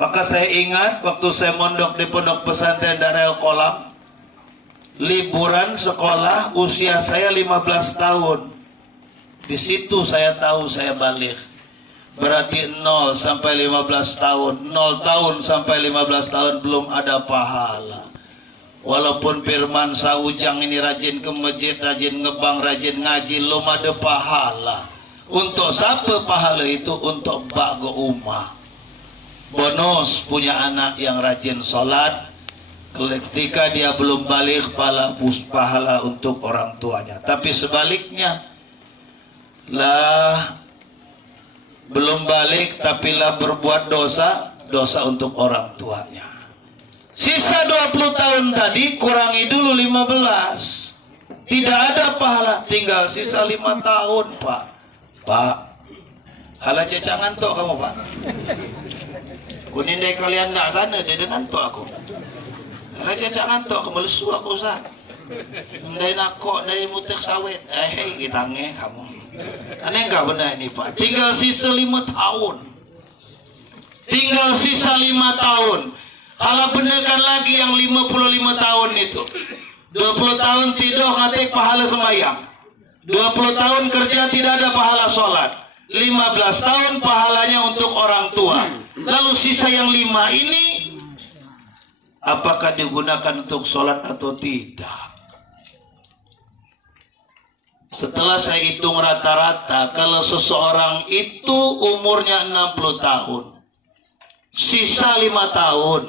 Maka saya ingat waktu saya mondok di pondok pesantren Darul Qolam, liburan sekolah usia saya 15 tahun. Di situ saya tahu saya balik. Berarti 0 sampai 15 tahun, 0 tahun sampai 15 tahun belum ada pahala. Walaupun firman Saujang ini rajin ke masjid, rajin ngebang, rajin ngaji, belum ada pahala. Untuk siapa pahala itu? Untuk bago umat. Bonus punya anak yang rajin sholat, ketika dia belum balik pahala untuk orang tuanya. Tapi sebaliknya, lah belum balik tapi lah berbuat dosa, dosa untuk orang tuanya. Sisa 20 tahun tadi kurangi dulu 15. Tidak ada pahala, tinggal sisa 5 tahun, Pak. Pak, hala cecangan tok kamu, Pak. Kunindai kalian nak sana, dia dengan tok aku. Hala cecangan tok, kemelesu aku, Ustaz. Ndai nakok, ndai mutek sawit. Kita nge kamu. Aneh enggak benar ini, Pak. Tinggal sisa 5 tahun. Tinggal sisa 5 tahun. Hala benerkan lagi yang 55 tahun itu. 20 tahun tidur ngatik pahala sembahyang. 20 tahun kerja tidak ada pahala sholat. 15 tahun pahalanya untuk orang tua. Lalu sisa yang 5 ini, apakah digunakan untuk sholat atau tidak? Setelah saya hitung rata-rata, kalau seseorang itu umurnya 60 tahun, sisa 5 tahun,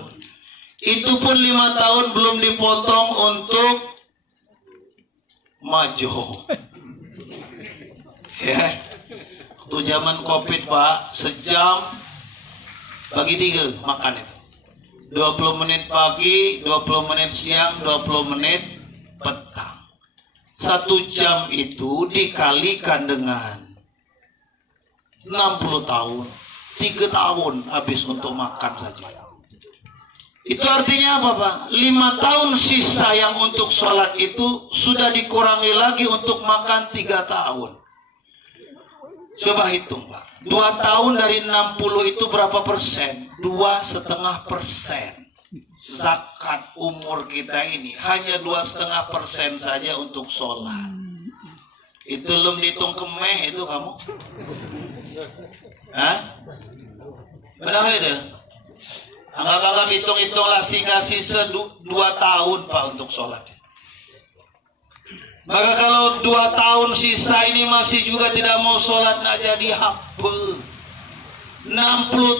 itu pun 5 tahun belum dipotong untuk maju. Ya, waktu zaman COVID, Pak, sejam bagi 3 makan itu. 20 menit pagi, 20 menit siang, 20 menit petang. 1 jam itu dikalikan dengan 60 tahun, 3 tahun habis untuk makan saja. Itu artinya apa, Pak? 5 tahun sisa yang untuk sholat itu sudah dikurangi lagi untuk makan 3 tahun. Coba hitung, Pak. 2 tahun dari 60 itu berapa persen? 2,5%. Zakat umur kita ini hanya 2,5% saja untuk sholat. Itu belum dihitung kemeh itu kamu. Hah? Benar itu? Anggap-anggap hitung-hitunglah sehingga sisa 2 tahun, Pak, untuk sholat. Maka kalau 2 tahun sisa ini masih juga tidak mau sholat, nak jadi apa? 60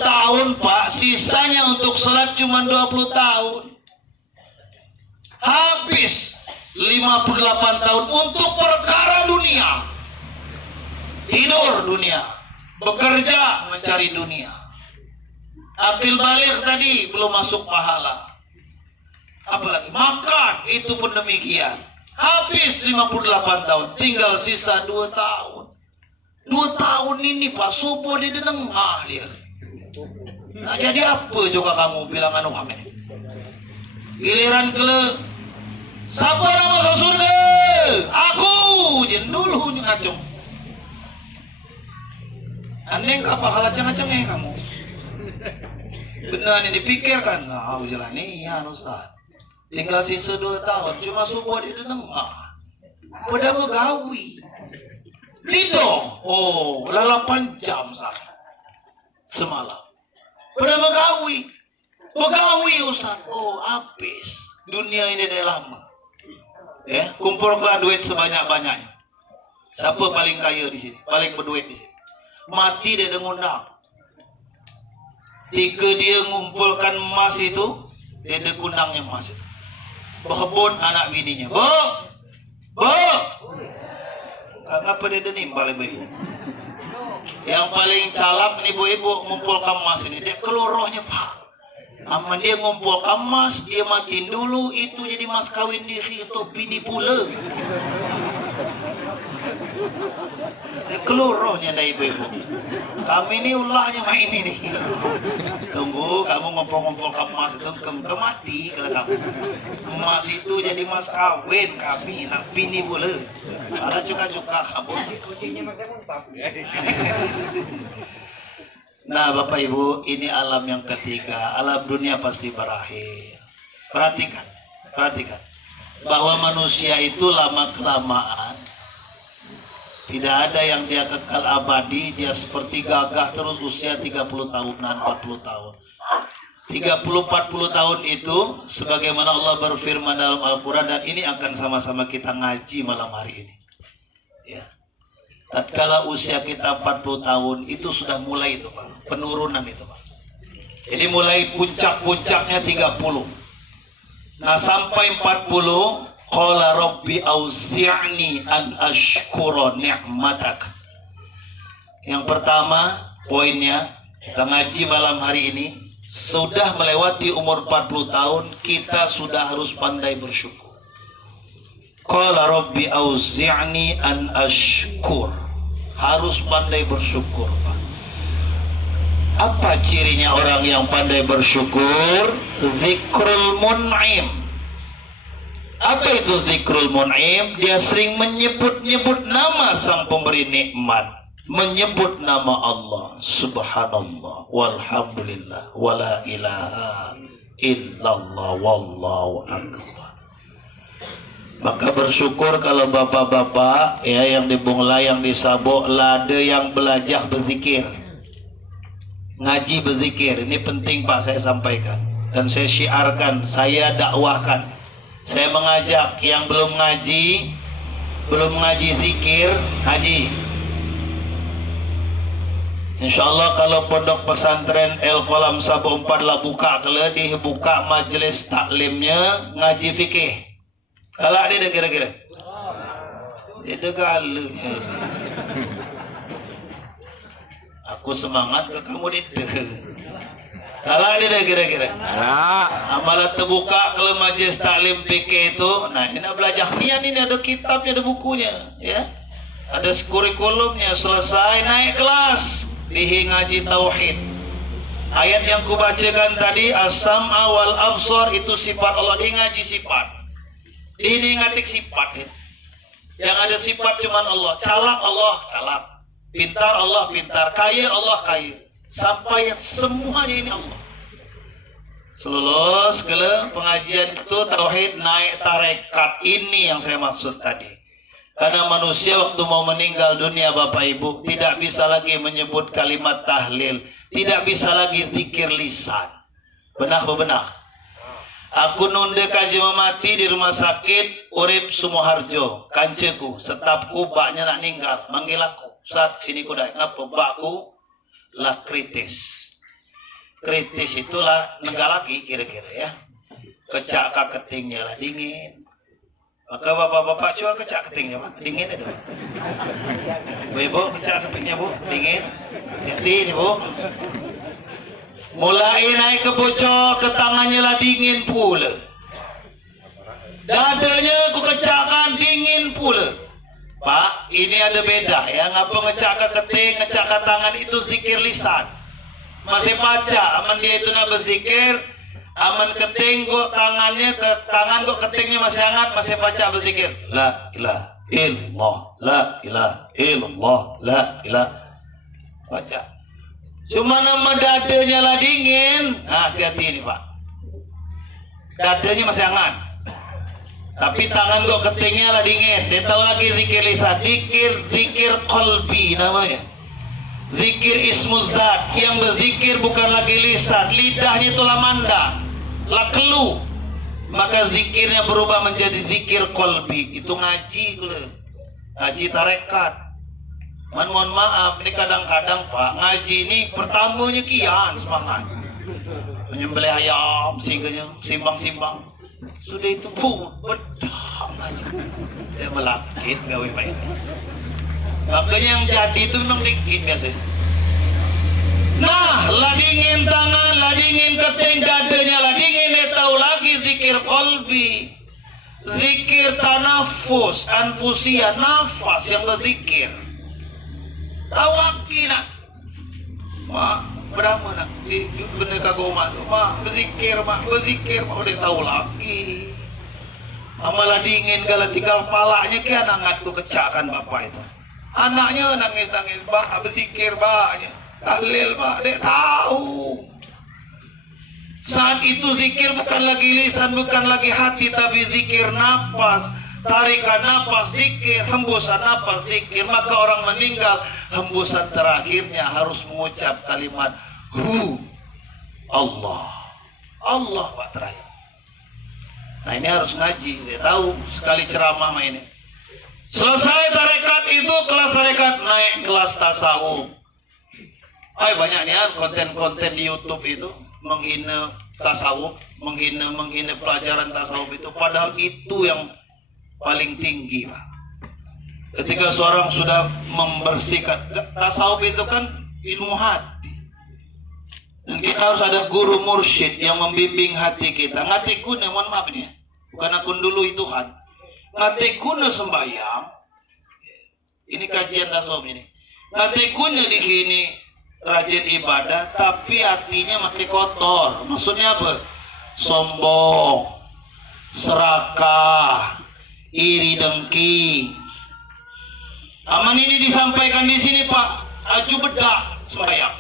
tahun, Pak, sisanya untuk sholat cuma 20 tahun. Habis 58 tahun untuk perkara dunia. Tidur dunia, bekerja mencari dunia. Akil balik tadi belum masuk pahala. Apalagi makan, itu pun demikian. Habis 58 tahun, tinggal sisa 2 tahun. 2 tahun ini, Pak, subuh di denengah dia. Nah, jadi apa juga kamu bilang anu kami? Giliran ke siapa nama masuk surga? Aku, jen dulu ngacung. Aneh apa halacang-acang kamu? Benar ini dipikirkan. Nah, jalan nih ya Ustaz. Tinggal sisa 2 tahun, cuma subuh di denengah. Pada begawi. Tidur. Oh, 8 jam semalam. Pada begawi. Begawi, Ustaz. Oh, habis. Dunia ini dah lama. Ya, kumpulkan duit sebanyak-banyaknya. Siapa paling kaya di sini? Paling berduit di sini? Mati dia ngundang. 3 dia ngumpulkan emas itu, dia ada kundangnya emas itu. Berebut anak bininya. Bu! Apa dia nimbal ibu-ibu? Yang paling calap nih ibu-ibu ngumpulkan emas ini. Dia keluruhnya, Pak. Aman dia ngumpulkan emas, dia matiin dulu, itu jadi mas kawin diri itu bini pula. Keluruhnya dari ibu-ibu. Kami ini ulahnya main ini. Tunggu, kamu ngumpul-ngumpul emas itu kemati kalau kamu. Emas itu jadi mas kawin kami, nak bini pula. Ada cuka-cuka kamu. Nah Bapak Ibu, ini alam yang ketiga. Alam dunia pasti berakhir. Perhatikan, perhatikan. Bahwa manusia itu lama-kelamaan tidak ada yang dia kekal abadi. Dia seperti gagah terus usia 30 tahunan, 40 tahun. 30-40 tahun itu sebagaimana Allah berfirman dalam Al-Quran, dan ini akan sama-sama kita ngaji malam hari ini ya. Tatkala usia kita 40 tahun itu sudah mulai itu Pak, penurunan itu Pak. Jadi mulai puncak-puncaknya 30. Nah sampai 40, qala rabbi auzi'ni an ashkura ni'matak. Yang pertama poinnya kita ngaji malam hari ini, sudah melewati umur 40 tahun, kita sudah harus pandai bersyukur. Qala rabbi auzi'ni an ashkur. Harus pandai bersyukur, Pak. Apa cirinya orang yang pandai bersyukur? Zikrul mun'im. Apa itu zikrul mun'im? Dia sering menyebut-nyebut nama sang pemberi nikmat, menyebut nama Allah, subhanallah, walhamdulillah, wala ilaha illallah, wallahu akbar. Maka bersyukur kalau bapak-bapak ya yang di Bungla, yang di Sabo, lade yang belajar berzikir, ngaji berzikir. Ini penting Pak, saya sampaikan dan saya syiarkan, saya dakwahkan, saya mengajak yang belum ngaji zikir, ngaji. InsyaAllah kalau pondok pesantren El Qolam Sabo 4 lah buka, kalau dibuka majelis taklimnya ngaji fikih. Kalau ada kira-kira dia galunya. Aku semangat ke kamu dia. Kalau ada kira-kira amalan terbuka kalau majelis taklim fikih itu. Nah ini belajar nian, ini ada kitabnya, ada bukunya ya, ada kurikulumnya. Selesai naik kelas di ngaji tauhid. Ayat yang kubacakan tadi, as-sam'a wal absar, itu sifat Allah. Di ngaji sifat, ini ngatik sifat ya. Yang ada sifat cuman Allah. Calak Allah calak, pintar Allah pintar, kaya Allah kaya, sampai semuanya ini Allah. Seluruh segala pengajian itu tauhid, naik tarekat. Ini yang saya maksud tadi. Karena manusia waktu mau meninggal dunia Bapak Ibu tidak bisa lagi menyebut kalimat tahlil, tidak bisa lagi zikir lisan. Benar-benar. Aku nunda kaji memati di rumah sakit Urip Sumoharjo, kanceku, setapku baknya nak ninggal, manggil aku, Ustaz sini kudai, ngapa bakku lah kritis. Kritis itulah nenggal lagi kira-kira ya. Kecak ketingnya lah dingin. Maka bapak-bapak coba kecak ketingnya Pak, dingin ada. Bu, kecak ketingnya Bu, dingin. Hati-hati nih Bu. Mulai naik ke bocor, ke tangannya lah dingin pula. Dadanya ku kecakkan dingin pula. Pak, ini ada beda ya. Ngapa ngecak ke keting, ngecak ke tangan itu zikir lisan. Masih baca, aman dia itu nak berzikir. Aman keting kok tangannya, ke tangan kok ketingnya masih hangat, masih baca berzikir. La ilaha illallah, la ilaha illallah, la ilaha. Baca. Cuma nama dadanya lah dingin. Nah, hati-hati ini Pak. Dadanya masih hangat, tapi tangan kok ketingnya lah dingin. Dia tahu lagi zikir lisan, zikir qalbi namanya. Zikir ismul zat, yang berzikir bukan lagi lisan, lidahnya itulah manda, lah kelu. Maka zikirnya berubah menjadi zikir qalbi. Itu ngaji, ngaji tarekat. Mohon maaf, ini kadang-kadang Pak, ngaji ini pertamanya kian semangat. Menyembelih ayam, singganya, simbang-simbang. Sudah itu Bu, bedah ngaji. Dia melakit gawe Pak ini. Makanya yang jadi itu memang dikit biasanya. Nah, lah dingin tangan, lah dingin keting, dadanya lah dingin. Dia tahu lagi zikir qalbi. Zikir tanafus, anfusia, nafas yang berzikir. Tawaki nak, mak berapa nak di bener kagoma tu, mak berzikir, udah tahu lagi. Amalah dingin kalau tinggal palanya kian hangat tu kecakkan bapak itu. Anaknya nangis, bak berzikir baknya. Tahlil Pak, dek tahu. Saat itu zikir bukan lagi lisan, bukan lagi hati, tapi zikir napas. Tarikan napas zikir, hembusan napas zikir. Maka orang meninggal, hembusan terakhirnya harus mengucap kalimat Allah. Allah Pak terakhir. Nah ini harus ngaji, dia tahu sekali ceramah ini. Selesai tarekat itu, kelas tarekat naik kelas tasawuf. Banyak nih konten-konten di YouTube itu menghina tasawuf, menghina pelajaran tasawuf itu. Padahal itu yang paling tinggi Pak. Ketika seorang sudah membersihkan, tasawuf itu kan ilmu hati. Dan kita harus ada guru mursyid yang membimbing hati kita. Ngatikuna, mohon maaf nih, bukan akun dulu itu kan. Ngatikuna sembahyang. Ini kajian tasawuf ini. Ngatikuna di sini rajin ibadah, tapi hatinya masih kotor. Maksudnya apa? Sombong, serakah, iri dengki. Aman ini disampaikan di sini Pak. Aju bedak sembahyang.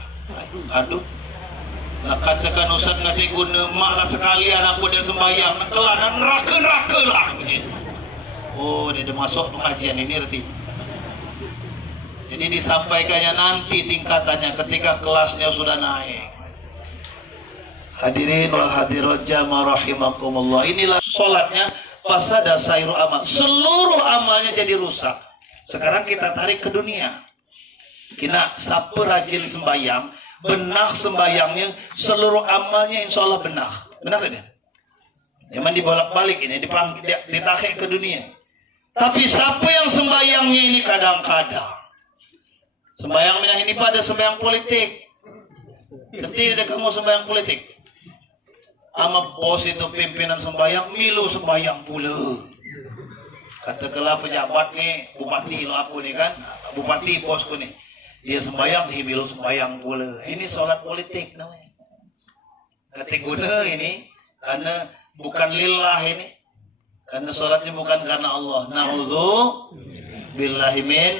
Aduh. Nah, katakan Ustaz ngati guna maklah sekalian aku dia sembahyang kelah dan neraka lah. Oh, dia masuk pengajian ini berarti. Jadi disampaikannya nanti tingkatannya ketika kelasnya sudah naik. Hadirin wal hadirat jamaah rahimakumullah. Inilah sholatnya fasada sairu amal. Seluruh amalnya jadi rusak. Sekarang kita tarik ke dunia. Kita sapu rajin sembahyang, benar sembahyangnya, seluruh amalnya insya Allah benar. Benar tidak? Memang dibolak-balik ini, ditarik ke dunia. Tapi siapa yang sembahyangnya ini kadang-kadang sembahyang minah ini pada sembahyang politik. Ketika kamu sembahyang politik, ama bos itu pimpinan sembahyang, milu sembahyang pula. Katakanlah pejabat nih, bupati lo aku nih kan, bupati bosku nih, dia sembahyang, dia milu sembahyang pula. Ini sholat politik namanya. Kategori ini karena bukan lillah ini, karena sholatnya bukan karena Allah. Na'udzu billahi min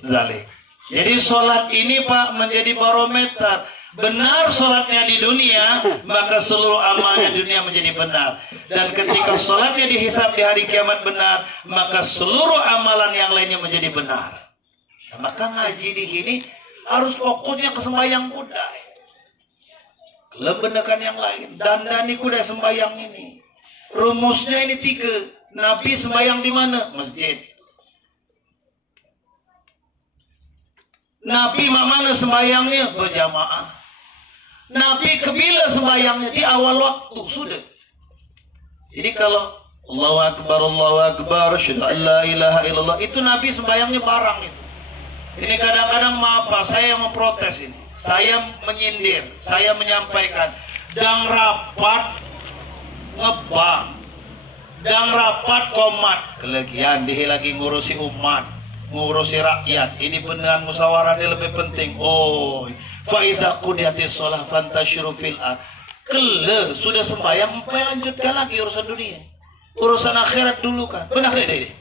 dzalik. Jadi sholat ini Pak menjadi barometer. Benar sholatnya di dunia, maka seluruh amalnya dunia menjadi benar. Dan ketika sholatnya dihisab di hari kiamat benar, maka seluruh amalan yang lainnya menjadi benar. Nah, maka ngaji di sini harus fokusnya ke sembahyang kuda. Lembenakan yang lain. Dandani kuda sembahyang ini. Rumusnya ini 3. Nabi sembahyang di mana? Masjid. Nabi mana sembahyangnya? Berjamaah. Nabi kebila sembahyangnya di awal waktu sudah. Jadi kalau Allahu Akbar, asyhadu an la ilaha illallah, itu Nabi sembahyangnya barang itu. Ini kadang-kadang maaf Pak, saya yang memprotes ini. Saya menyindir, saya menyampaikan. Dang rapat ngebang, dang rapat komat. Kelegian dia lagi ngurusi umat, ngurusi rakyat. Ini benar musyawarah dia lebih penting. Oh, fa idza qudiyatis shalah fantashiru fil ard. Kele sudah sembahyang, lanjutkan lagi urusan dunia. Urusan akhirat dulu kan. Benar deh.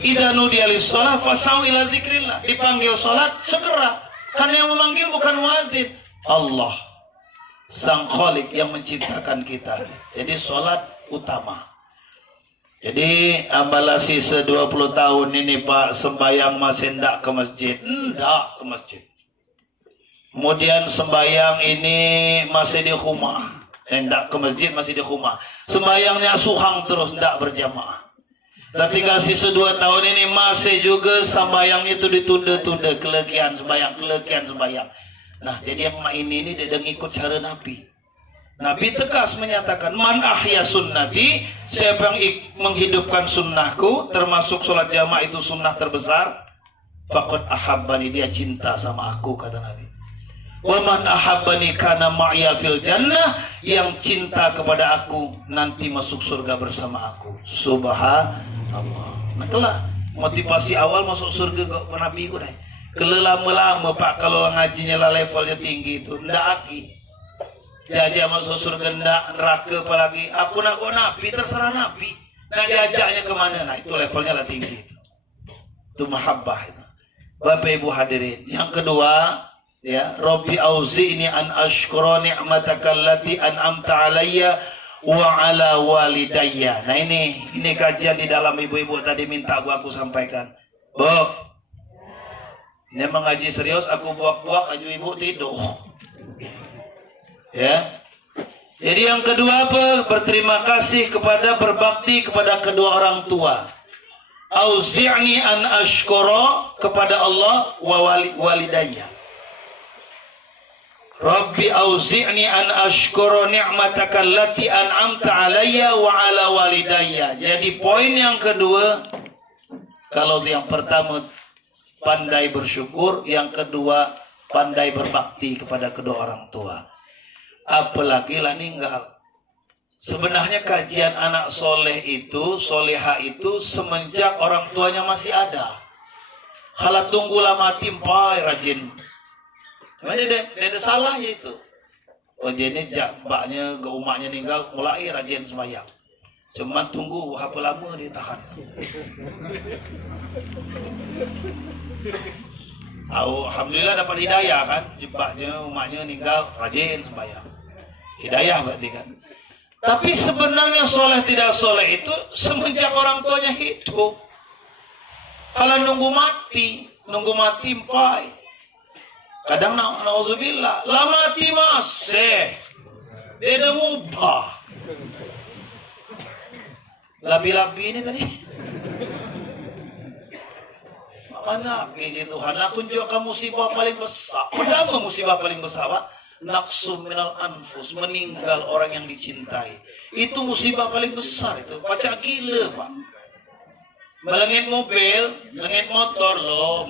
Idza nudiya lis shalah fasau ila dzikrillah. Dipanggil salat segera. Karena yang memanggil bukan muadzin, Allah Sang Khalik yang menciptakan kita. Jadi salat utama. Jadi ambalasi 20 tahun ini Pak sembahyang masih ndak ke masjid. Ndak ke masjid. Kemudian sembahyang ini masih di rumah. Ndak ke masjid, masih di rumah. Sembahyangnya suhang terus, ndak berjamaah. Dan tinggal sisa 2 tahun ini masih juga sembahyang itu ditunda-tunda. Kelegian sembahyang. Nah jadi yang ini dia ngikut cara Nabi. Nabi tegas menyatakan, man ahya sunnati, siapa yang menghidupkan sunnahku, termasuk sholat jamaah itu sunnah terbesar, faqad ahabbani, dia cinta sama aku, kata Nabi. Wa man ahabbani kana ma'ya fil jannah, yang cinta kepada aku nanti masuk surga bersama aku. Subhanallah. Nah kelah motivasi awal masuk surga ke Nabi ku deh. Kelama-lama Pak kalau ngajinya lah levelnya tinggi itu ndak aki. Diajak masuk surga ndak, neraka apalagi. Aku nak kok Nabi, terserah Nabi. Nah diajaknya kemana? Nah itu levelnya lah tinggi itu. Itu mahabbah itu. Bapak Ibu hadirin. Yang kedua, Ya, Rabbi auzi'ni an ashkura ni'mataka allati an'amta alayya wa ala walidayya. Nah ini kajian di dalam ibu-ibu tadi minta aku sampaikan. Bu, ini mengaji serius, aku buak-buak, aju ibu tidur. Ya. Jadi yang kedua apa? Berterima kasih kepada, berbakti kepada kedua orang tua. Auzi'ni an ashkura kepada Allah wa walidayya. Rabbi auzi'ni an ashkura ni'mataka allati an'amta alayya wa ala walidayya. Jadi poin yang kedua, kalau yang pertama pandai bersyukur, yang kedua pandai berbakti kepada kedua orang tua. Apalagi lah ninggal. Sebenarnya kajian anak soleh itu, soleha itu semenjak orang tuanya masih ada. Kalau tunggulah mati mpai rajin. Memang dia salah itu. Oh dia ini baknya ke umaknya ninggal mulai rajin sembahyang. Cuman tunggu apa lama dia tahan. Alhamdulillah dapat hidayah kan. Jebaknya umaknya ninggal rajin sembahyang. Hidayah berarti kan. Tapi sebenarnya soleh tidak soleh itu semenjak orang tuanya hidup. Kalau nunggu mati empai. Kadang na'udzubillah, lah mati masih. Dia dah mubah. Labi-labi ini tadi. Mana puji Tuhan, lah tunjukkan musibah paling besar. Pertama musibah paling besar, Pak. Naqsu minal anfus, meninggal orang yang dicintai. Itu musibah paling besar itu. Baca gila, Pak. Melengit mobil, melengit motor, lom.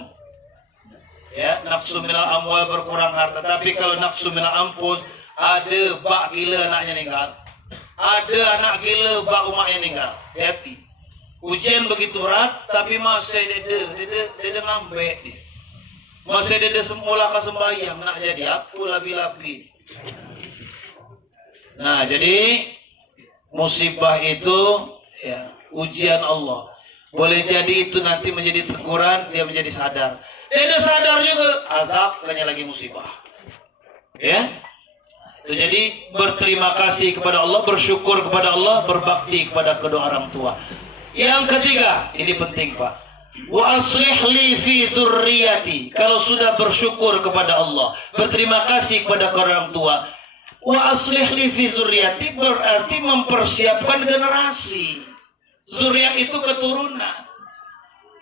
Ya, nafsu minal amwal berkurang harta. Tapi kalau nafsu minal ampus, ada bak gila anaknya meninggal. Ada anak gila bak umaknya meninggal. Hati. Ujian begitu berat, tapi masih dia ngambek dia. Masih dia semula ke sembahyang, nak jadi apa labi-labi. Nah, jadi musibah itu ya ujian Allah. Boleh jadi itu nanti menjadi teguran, dia menjadi sadar. Dia sadar juga, azab kayaknya lagi musibah. Ya. Itu jadi berterima kasih kepada Allah, bersyukur kepada Allah, berbakti kepada kedua orang tua. Yang ketiga, ini penting, Pak. Wa aslih li fi dzurriyyati. Kalau sudah bersyukur kepada Allah, berterima kasih kepada orang tua, wa aslih li fi dzurriyyati berarti mempersiapkan generasi. Zuriat itu keturunan.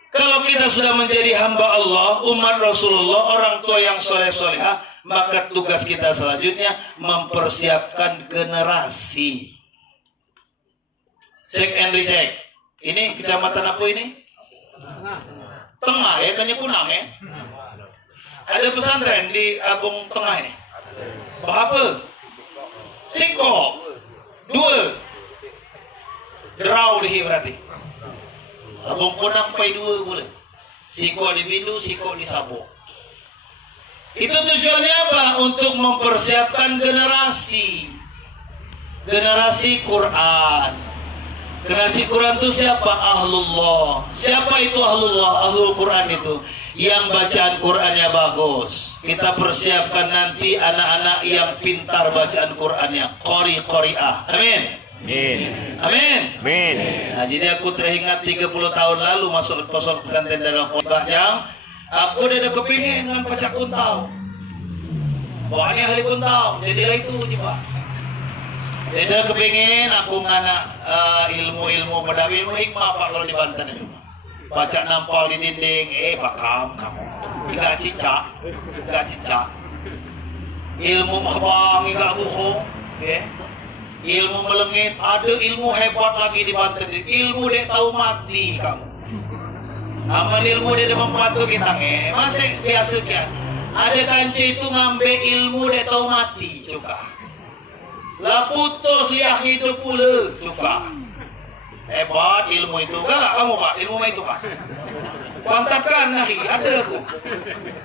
Kalau kita sudah menjadi hamba Allah, umat Rasulullah, orang tua yang soleh-solehah, maka tugas kita selanjutnya mempersiapkan generasi. Cek and recheck. Ini kecamatan apa ini? Tengah ya, kayaknya Kunang ya. Ada pesantren di Abung Tengah ini. Berapa? Siko. 2. Derau deh berarti. Abung Kunang pai 2 boleh. Siko di Bindu, Siko di Sabo. Itu tujuannya apa? Untuk mempersiapkan generasi. Generasi Quran. Generasi Quran itu siapa? Ahlullah. Siapa itu Ahlullah? Ahlul Quran itu yang bacaan Qurannya bagus. Kita persiapkan nanti anak-anak yang pintar bacaan Qurannya. Qari'ah. Amin. Amin. Amin. Amin. Nah, jadi aku teringat 30 tahun lalu masuk pondok pesantren Darul Qur'an. Aku udah kepingin dengan baca kuntau. Pokoknya ahli kuntau. Jadilah itu Pak. Jadi kepingin aku nganak ilmu-ilmu Badawi, ilmu hikmah Pak kalau di Banten itu. Baca nampal di dinding, pakam kamu. Enggak cicak. Ilmu mahbang enggak bohong, ya. Ilmu melengit, ada ilmu hebat lagi di Banten. Ilmu dek tahu mati kamu. Amal ilmu dia membantu kita masih biasa kan. Ada kanci itu ngambil ilmu dek tahu mati juga. Lah putus liah hidup pula juga. Hebat ilmu itu. Galak kamu Pak, ilmu itu Pak. Pantatkan nahi, ada aku.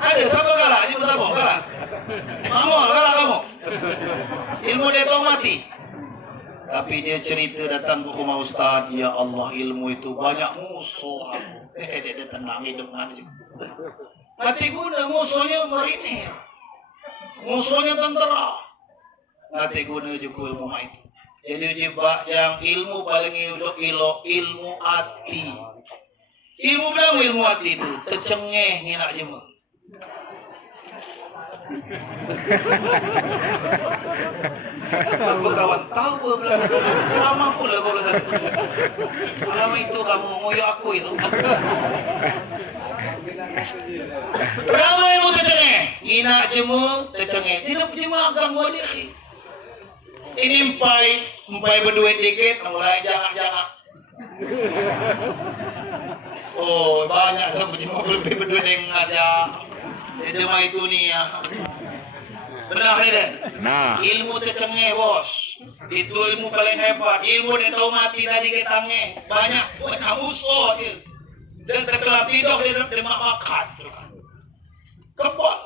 Ada siapa galak? Ini bersama galak. Mamol galak kamu. Ilmu dia tahu mati. Tapi dia cerita datang ke rumah Ustaz, ya Allah ilmu itu banyak musuh aku. Dia tenang hidup mana juga. Mati guna musuhnya merinir. musuhnya tentara. Nanti guna juga ilmu itu. Jadi jebak yang ilmu paling ilmu hati. Ilmu bilang ilmu hati itu tercengeh nginak jema. Aku kawan tahu belas ceramah pula belas. Alam itu kamu ngoyo aku itu. Berapa ilmu tercengeh? Nginak jema tercengeh. Tidak jema agak buat dia. Ini empai berduit dikit, mulai jangan. Oh, banyak cuma lebih berduit yang ngajak. Jadi mah itu nih ya. Benar deh. Nah. Ilmu tercengeh bos. Itu ilmu paling hebat. Ilmu dia tahu mati tadi ketangnya. Banyak musuh dia. Dan terkelap tidur dia makan. Kebal.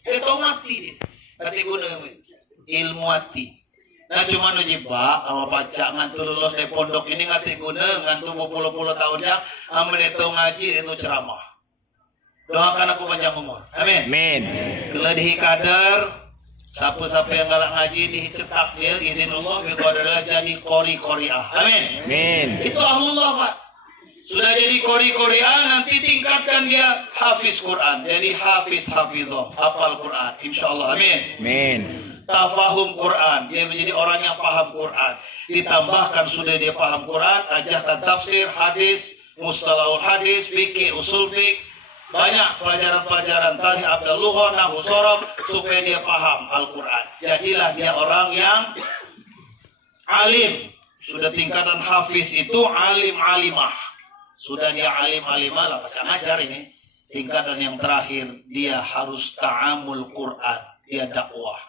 Dia tahu mati dia. Nanti guna ilmu hati. Nah cuma nujibak sama pacak ngantu lulus dari pondok ini ngati guna ngantu berpuluh-puluh tahun ya amin itu ngaji itu ceramah. Doakan aku panjang umur. Amin. Amin. Kalau dihi kader siapa-siapa yang galak ngaji dicetak dia izin Allah itu adalah jadi qori-qoriah. Amin. Amin. Itu ahlullah Pak. Sudah jadi qori-qoriah nanti tingkatkan dia hafiz Quran. Jadi hafidhah, hafal Quran. Insyaallah. Amin. Amin. Tafahum Quran, dia menjadi orang yang paham Quran. Ditambahkan sudah dia paham Quran, ajarkan tafsir, hadis, mustalahul hadis, fikih, usul fikih, banyak pelajaran-pelajaran tadi abdallughah, nahwu sharaf supaya dia paham Al-Quran. Jadilah dia orang yang alim. Sudah tingkatan hafiz itu alim-alimah. Sudah dia alim-alimah lah, pasang ajar ini. Tingkatan yang terakhir dia harus ta'amul Quran, dia dakwah.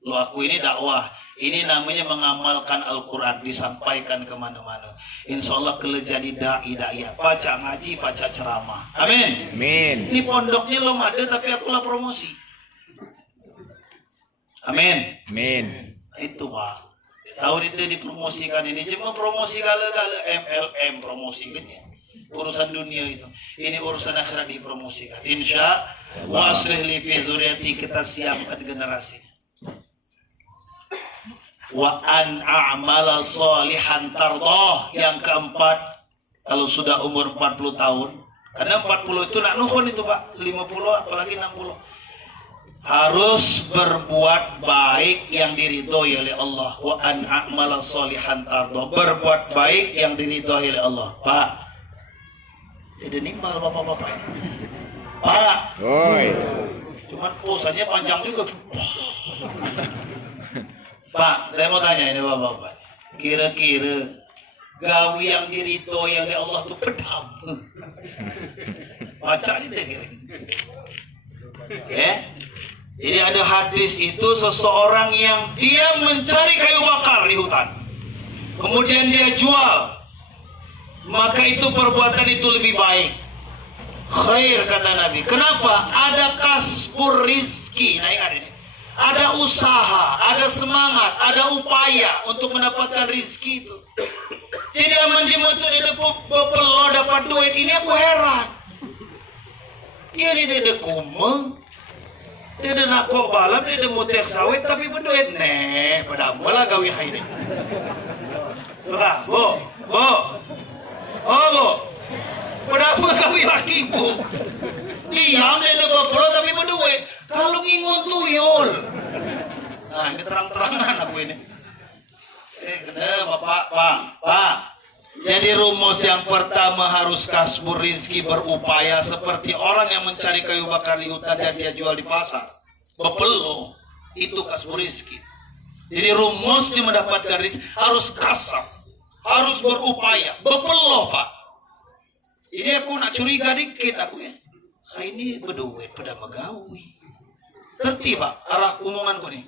Lo aku ini dakwah, ini namanya mengamalkan Al-Quran, disampaikan kemana-mana. Insya Allah kalau jadi da'i-da'iyah, baca ngaji, baca ceramah. Amin. Amin. Ini pondoknya belum ada tapi akulah promosi. Amin. Amin. Itu Pak. Tahu dia dipromosikan ini, cuma promosi kala-kala MLM promosikan ya. Urusan dunia itu. Ini urusan akhirat dipromosikan. Insya Allah aslih li fi dzurriyyati, kita siapkan generasi. Wa an a'mala salihan tardah. Yang keempat, kalau sudah umur 40 tahun, karena 40 itu nak nuhun itu Pak, 50 apalagi 60, harus berbuat baik yang diridhoi oleh Allah. Wa an a'mala salihan tardah, berbuat baik yang diridhoi oleh Allah. Pak, jadi nikmal bapak-bapak ini. Pak, Oi. cuman posannya panjang juga. Pak, saya mau tanya ini bapak-bapak. Kira-kira gawi yang diridhoi oleh Allah itu pedam. Baca ini deh kira. Jadi ada hadis itu seseorang yang dia mencari kayu bakar di hutan. Kemudian dia jual. Maka itu perbuatan itu lebih baik. Khair kata Nabi. Kenapa? Ada kasbur rizki. Nah ingat ini. Ada usaha, ada semangat, ada upaya untuk mendapatkan rizki itu. Tidak menjemut dia bepelo dapat duit. Ini aku heran. Dia ada kumeng, dia ada nakok balap, dia ada mutek sawit tapi berduit. Nih, pada malah gawi hai ini. Bo. Pada apa gawi laki bu? Diam dia ada bepelo tapi berduit. Kalau ngingun tuyul. Nah ini terang-terangan aku ini. Pak. Jadi rumus yang pertama harus kasbur rizki, berupaya seperti orang yang mencari kayu bakar di hutan dan dia jual di pasar. Bepelo, itu kasbur rizki. Jadi rumus dia mendapatkan rizki harus kasar, harus berupaya. Bepelo Pak. Jadi aku nak curiga dikit aku ya. Ini berduit pada megawi. Ngerti Pak arah omonganku nih?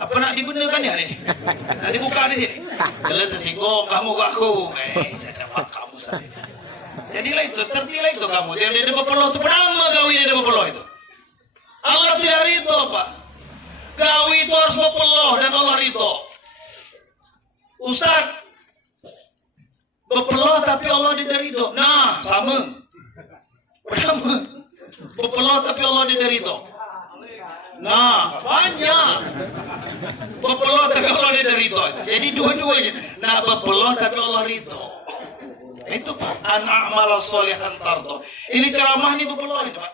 Apa nak dibenarkan ya ini? Nah dibuka di sini. Kalau tersinggung kamu ke aku, saya sama kamu saja. Jadilah itu, tertilah itu kamu. Jangan dia berpeluh itu pertama gawi dia berpeluh itu. Allah tidak ridho Pak. Gawi itu harus berpeluh dan Allah ridho. Ustaz, berpeluh tapi Allah tidak ridho. Nah sama. Pertama, berpeluh tapi Allah tidak ridho. Nah, banyak. Bepeloh tapi Allah dia ridho. Jadi dua-duanya. Nah, bepeloh tapi Allah ridho. Itu Pak. An a'mala sholihan tardo. Ini ceramah nih bepeloh ini Pak.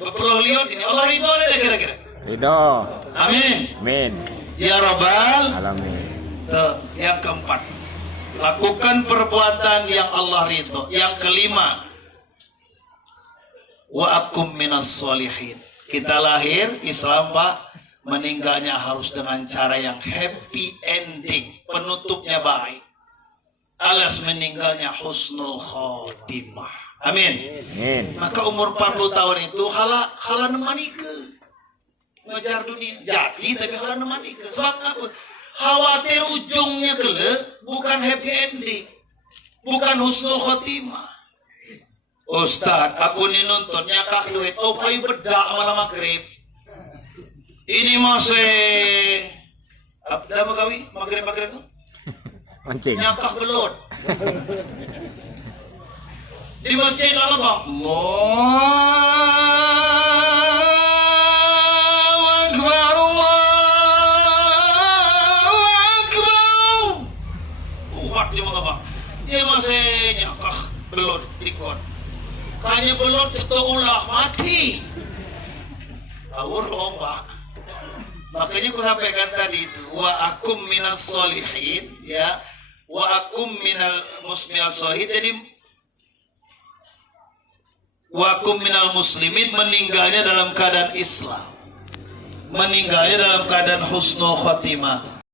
Bepeloh lihat ini. Allah ridho deh kira-kira. Ridho. Amin. Amin. Ya Rabbal Alamin. Tuh, yang keempat, lakukan perbuatan yang Allah ridho. Yang kelima, wa akum minas solihin. Kita lahir Islam Pak, meninggalnya harus dengan cara yang happy ending, penutupnya baik. Alas meninggalnya husnul khotimah. Amin. Amin. Maka umur 40 tahun itu hala nemani ke ngejar dunia. Jadi tapi hala nemani ke. Sebab apa? Khawatir ujungnya kelak bukan happy ending, bukan husnul khotimah. Ustad, aku ini nonton nyakak duit. Oh, payu bedak malam maghrib. Ini masih apa magawi maghrib itu? Mancing. Nyakak belot. Di masjid lama bang. Allahu Akbar, Allahu Akbar. Kuat dia mga bang. Dia masih nyakak belot ikut. Kanya belot ulah mati. Awur Pak. Makanya aku sampaikan tadi itu wa akum minas solihin ya wa akum minal solihin. Jadi wa akum minal muslimin, meninggalnya dalam keadaan Islam, meninggalnya dalam keadaan husnul khotimah.